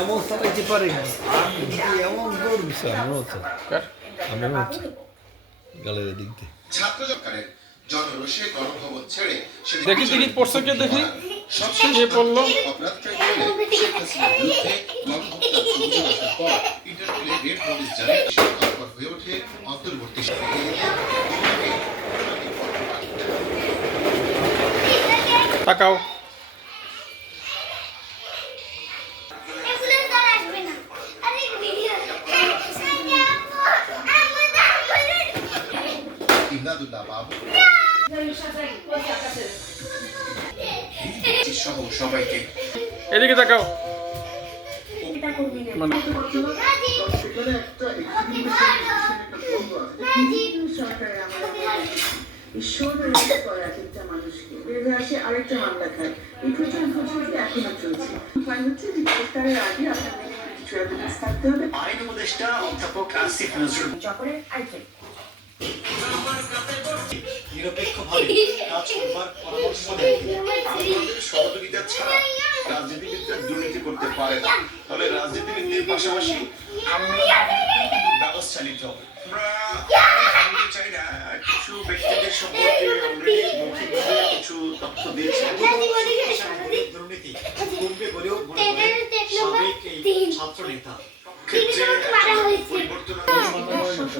এমন চালাইতে পারি না এমন দৌড় আমি হচ্ছে আমি হচ্ছে গালের দিক দিয়ে ছাত্র সরকারের জনরোষে গণভবন ছেড়ে দেখি দেখি পড়ছে কে দেখি সবচেয়ে পড়লো অপরাধ ট্রাইব্যুনালে শেখ হাসিনার বিরুদ্ধে গণহত্যার অভিযোগ আসার পর ইন্টারপোলে রেড নোটিশ জারি তারপর হয়ে ওঠে অন্তর্বর্তী তাকাও ইমদাদুল্লাহ বাবু সহ সবাইকে এদিকে তাকাও মানে আরেকটা মামলা খায় এই প্রচার এখনো চলছে গ্রেফতারের আগে আপনাদের কিছু এভিডেন্স থাকতে হবে। আইন উপদেষ্টা অধ্যাপক আসিফ নজরুল নিরপেক্ষভাবে কাজ করবার পরামর্শ দেন। আমাদের সহযোগিতা ছাড়া রাজনীতিবিদরা দুর্নীতি করতে পারে না। তবে রাজনীতিবিদদের পাশাপাশি ব্যবস্থা নিতে হবে। আমরা চাই না কিছু ব্যক্তিদের সম্পর্কে অলরেডি মৌখিকভাবে কিছু তথ্য দিয়েছে। দুর্নীতি কমবে বলেও মনে করেন সাবেক এই ছাত্র নেতা